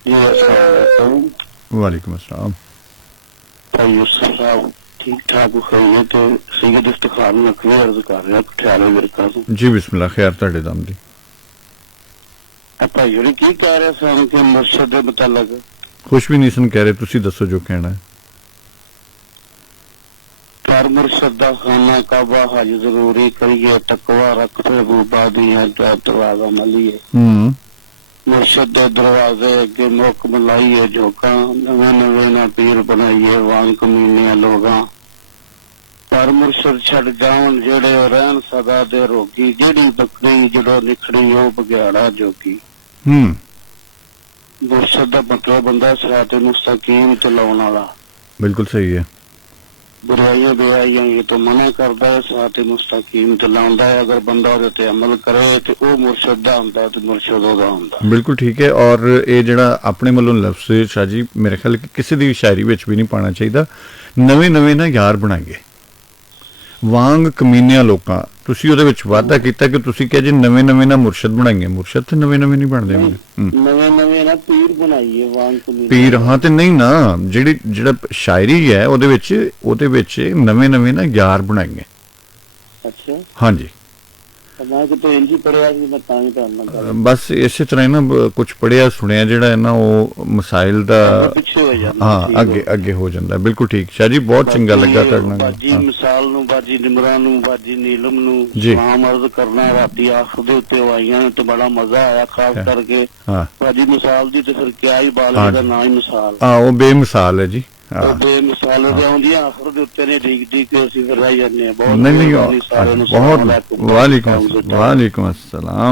जी अस्सलाम वालेकुम अस्सलाम। भाई यूसुफ साहब ठीक ठाक होइए तो सैयद इफ्तिखार नकवी अर्ज कर रहा पटियाले विरका ਤੋਂ जी बिस्मिल्लाह खैर ਤੁਹਾਡੇ ਦਮ ਦੀ। ਆਪਾਂ ਜਿਹੜੀ ਕੀ ਕਹਿ ਰਹੇ ਸਨ ਕਿ ਮੁਰਸ਼ਦ ਦੇ ਮੁਤਲਕ ਕੁਛ ਵੀ ਨਹੀਂ ਸਨ ਕਹਿ ਰਹੇ, ਤੁਸੀਂ ਦੱਸੋ ਜੋ ਕਹਿਣਾ ਹੈ। ਪਰ ਮੁਰਸ਼ਦ ਦਾ ਖਾਨਾ ਕਾਬਾ ਹਜ ਜ਼ਰੂਰੀ ਕਰੀਏ ਤਕਵਾ ਰੱਖੇ ਬੂਬਾਦੀਆਂ ਦਾ ਦਰਵਾਜ਼ਾ ਮਲੀਏ ਮੁਰਸ਼ਦ ਦੇ ਦਰਵਾਜ਼ੇ ਅੱਗੇ ਮੁੱਕ ਮਲਾਈਏ ਝੋਕਾਂ ਨਵੇਂ ਨਵੇਂ ਨਾ ਪੀਰ ਬਣਾਈਏ ਵਾਂਗ ਕਮੀਨੇ ਲੋਕਾਂ ਪਰ ਮੁਰਸ਼ਦ ਛੱਡ ਜਾਣ ਜਿਹੜੇ ਰਹਿਣ ਸਦਾ ਦੇ ਰੋਗੀ ਜਿਹੜੀ ਬੱਕਰੀ ਜਦੋਂ ਨਿਖੜੀ ਉਹ ਬਗਿਆੜਾ ਜੋਗੀ ਮੁਰਸ਼ਦ ਦਾ ਮਤਲਬ ਬੰਦਾ ਸਿਰਾਤੇ ਮੁਸਤਕੀਮ ਤੇ ਲਾਉਣ ਵਾਲਾ। बिल्कुल सही है। बुराइयां बेआइयां ये तो मना करता है सिराते मुस्तकीम ते लाउंदा है। अगर बंदा ਉਹਦੇ ਤੇ ਅਮਲ ਕਰੇ ਤੇ ਉਹ ਮੁਰਸ਼ਦ ਦਾ ਹੁੰਦਾ ਤੇ ਮੁਰਸ਼ਦ ਉਹਦਾ ਹੁੰਦਾ। ਬਿਲਕੁਲ ਠੀਕ ਹੈ। ਔਰ ਇਹ ਜਿਹੜਾ ਆਪਣੇ ਵੱਲੋਂ ਲਫ਼ਜ਼ ਸ਼ਾਹ ਜੀ ਮੇਰੇ ਖਿਆਲ ਕਿ ਕਿਸੇ ਦੀ ਸ਼ਾਇਰੀ ਵਿੱਚ ਵੀ ਨਹੀਂ ਪਾਉਣਾ ਚਾਹੀਦਾ। ਨਵੇਂ ਨਵੇਂ ਨਾ ਯਾਰ ਬਣਾਈਏ ਵਾਂਗ ਕਮੀਨਿਆਂ ਲੋਕਾਂ, ਤੁਸੀਂ ਉਹਦੇ ਵਿੱਚ ਵਾਅਦਾ ਕੀਤਾ ਕਿ ਤੁਸੀਂ ਕਿਹਾ ਜੀ ਨਵੇਂ ਨਵੇਂ ਨਾ ਮੁਰਸ਼ਦ ਬਣਾਈਏ। ਮੁਰਸ਼ਦ ਤੇ ਨਵੇਂ ਨਵੇਂ ਨਹੀਂ ਬਣਦੇ ਹੁੰਦੇ, ਨਵੇਂ ਨਵੇਂ ਨਾ ਪੀਰ ਬਣਾਈਏ ਵਾਂਗ ਕਮੀਨੇ ਪੀਰ। ਹਾਂ ਤੇ ਨਹੀਂ ਨਾ, ਜਿਹੜਾ ਸ਼ਾਇਰੀ ਹੈ ਉਹਦੇ ਵਿੱਚ ਨਵੇਂ ਨਵੇਂ ਨਾ ਯਾਰ ਬਣਾਈਏ। ਅੱਛਾ ਹਾਂਜੀ ਮੈਂ ਕਿਤੇ ਇੰਜ ਹੀ ਪੜਿਆ ਸੀ, ਮੈਂ ਤਾਂ ਹੀ ਤੁਹਾਨੂੰ ਗੱਲ ਬਸ ਇਸੇ ਤਰ੍ਹਾਂ ਹੀ ਨਾ ਕੁਝ ਪੜਿਆ ਸੁਣਿਆ ਜਿਹੜਾ ਹੈ ਨਾ ਉਹ ਮਸਾਇਲ ਦਾ ਪਿੱਛੇ ਹੋ ਜਾਂਦਾ। ਹਾਂ ਅੱਗੇ ਹੋ ਜਾਂਦਾ। ਬਿਲਕੁਲ ਠੀਕ ਸ਼ਾਹ ਜੀ, ਬਹੁਤ ਚੰਗਾ ਲੱਗਾ ਤੁਹਾਡੇ ਨਾਲ। ਬਾਜੀ ਮਿਸਾਲ ਨੂੰ, ਬਾਜੀ ਨਿਮਰਾਂ ਨੂੰ, ਬਾਜੀ ਨੀਲਮ ਨੂੰ ਨਾਮ ਅਰਜ਼ ਕਰਨਾ ਰਾਤੀ ਆਖ ਦੇ ਉੱਤੇ ਆਈਆਂ ਤੇ ਬੜਾ ਮਜ਼ਾ ਆਇਆ, ਖਾਸ ਕਰਕੇ ਬਾਜੀ ਮਿਸਾਲ ਦੀ ਤੇ ਫਿਰ ਕਿਆ ਹੀ ਬਾਲ ਦਾ ਨਾਂ ਹੀ ਮਿਸਾਲ। ਉਹ ਬੇਮਿਸਾਲ ਹੈ ਜੀ। ਬੇਮਿਸਾਲ ਆਉਂਦੀਆਂ ਆਖਰ ਦੇ ਉੱਤੇ ਨੇ ਡੀਕ ਕੇ ਅਸੀਂ ਫਿਰ ਰਹਿ ਜਾਂਦੇ ਹਾਂ। ਬਹੁਤ ਵਾਲੇਕੁਮ अस्सलाम।